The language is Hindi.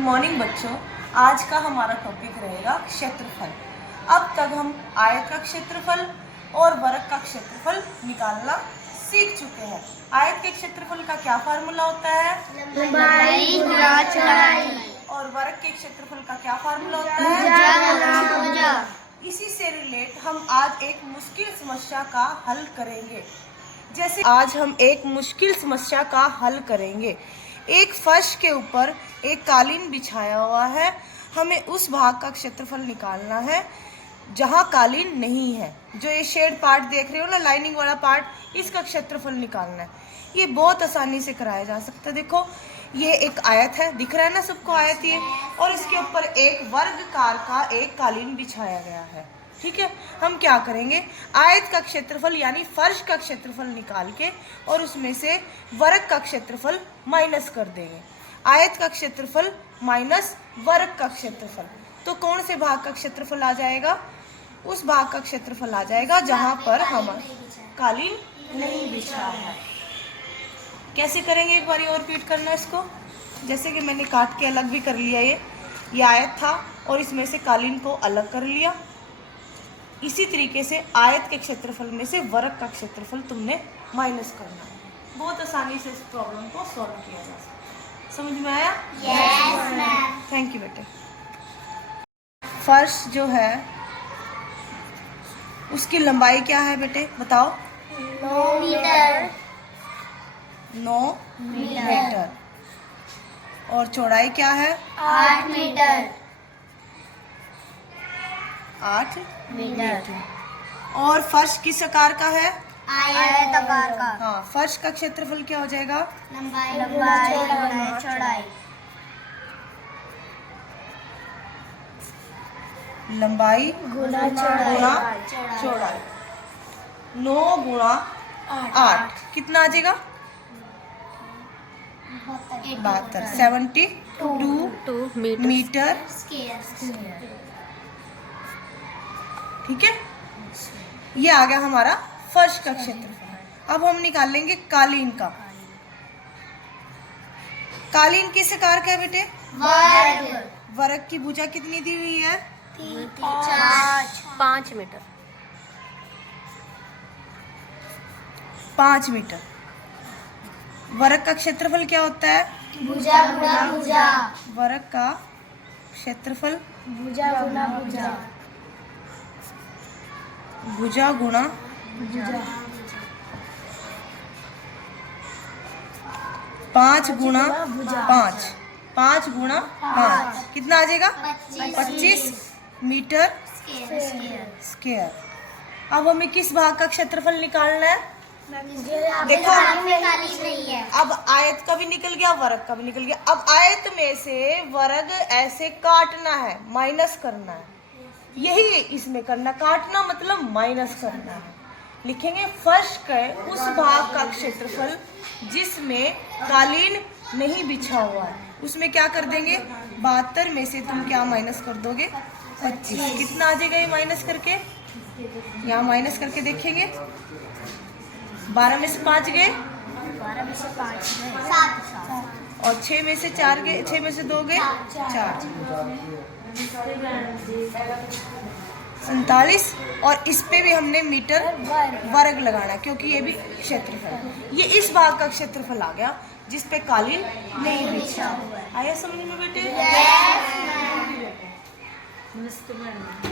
मॉर्निंग बच्चों, आज का हमारा टॉपिक रहेगा क्षेत्रफल। अब तक हम आयत का क्षेत्रफल और वर्ग का क्षेत्रफल निकालना सीख चुके हैं। आयत के क्षेत्रफल का क्या फार्मूला होता है? लंबाई गुणा चौड़ाई। और वर्ग के क्षेत्रफल का क्या फार्मूला होता है? भुजा। इसी से रिलेट हम आज एक मुश्किल समस्या का हल करेंगे। जैसे आज हम एक मुश्किल समस्या का हल करेंगे। एक फर्श के ऊपर एक कालीन बिछाया हुआ है। हमें उस भाग का क्षेत्रफल निकालना है जहां कालीन नहीं है। जो ये शेड पार्ट देख रहे हो ना, लाइनिंग वाला पार्ट, इसका क्षेत्रफल निकालना है। ये बहुत आसानी से कराया जा सकता है। देखो, ये एक आयत है, दिख रहा है ना सबको आयत ये, और इसके ऊपर एक वर्गाकार का एक कालीन बिछाया गया है। ठीक है, हम क्या करेंगे, आयत का क्षेत्रफल यानी फर्श का क्षेत्रफल निकाल के और उसमें से वर्ग का क्षेत्रफल माइनस कर देंगे। आयत का क्षेत्रफल माइनस वर्ग का क्षेत्रफल, तो कौन से भाग का क्षेत्रफल आ जाएगा? उस भाग का क्षेत्रफल आ जाएगा जहां पर हम कालीन नहीं बिछा है। कैसे करेंगे, एक बार और रिपीट करना इसको। जैसे कि मैंने काट के अलग भी कर लिया, ये आयत था और इसमें से कालीन को अलग कर लिया। इसी तरीके से आयत के क्षेत्रफल में से वर्ग का क्षेत्रफल तुमने माइनस करना है। बहुत आसानी से इस प्रॉब्लम को सॉल्व किया जा सकता है। समझ में आया? Yes ma'am. थैंक यू बेटे। फर्श जो है उसकी लंबाई क्या है बेटे, बताओ? 9 मीटर। 9 मीटर। और चौड़ाई क्या है? 8 मीटर। 8 मीटर। और फर्श किस आकार का है? आयताकार का। हाँ, फर्श का क्षेत्रफल क्या हो जाएगा? लंबाई गुणा चौड़ाई। लंबाई गुणा चौड़ाई। 9 गुणा 8 कितना आ जाएगा? 72। 72 मीटर। ठीक है, ये आ गया हमारा फर्श का क्षेत्रफल। अब हम निकालेंगे कालीन का। कालीन किस आकार का है बेटे? वर्ग। वर्ग की भुजा कितनी दी हुई है? 5 मीटर। 5 मीटर। वर्ग का क्षेत्रफल क्या होता है? भुजा गुणा भुजा। वर्ग का क्षेत्रफल भुजा गुणा भुजा। भुजा गुणा भुजा। 5 गुणा 5। 5 गुणा 5 कितना आ जाएगा? 25 मीटर स्क्वायर। अब हमें किस भाग का क्षेत्रफल निकालना है? देखो, नहीं है। अब आयत का भी निकल गया, वर्ग का भी निकल गया। अब आयत में से वर्ग ऐसे काटना है, माइनस करना है। यही इसमें करना, काटना मतलब माइनस करना है। लिखेंगे फर्श के उस भाग का क्षेत्रफल जिसमें कालीन नहीं बिछा हुआ है, उसमें क्या कर देंगे? 72 में से तुम क्या माइनस कर दोगे? 25। कितना आ जाएगा ये माइनस करके? यहाँ माइनस करके देखेंगे। 12 में से 5 गए 7। और 6 में से 4 गए, 6 में से 2 गए 4। 47। और इस पे भी हमने मीटर वर्ग लगाना क्योंकि ये भी क्षेत्रफल है। ये इस भाग का क्षेत्रफल आ गया जिस पे कालीन नहीं बिछा। आया समझ में बेटे? Yes ma'am. नमस्ते मैडम।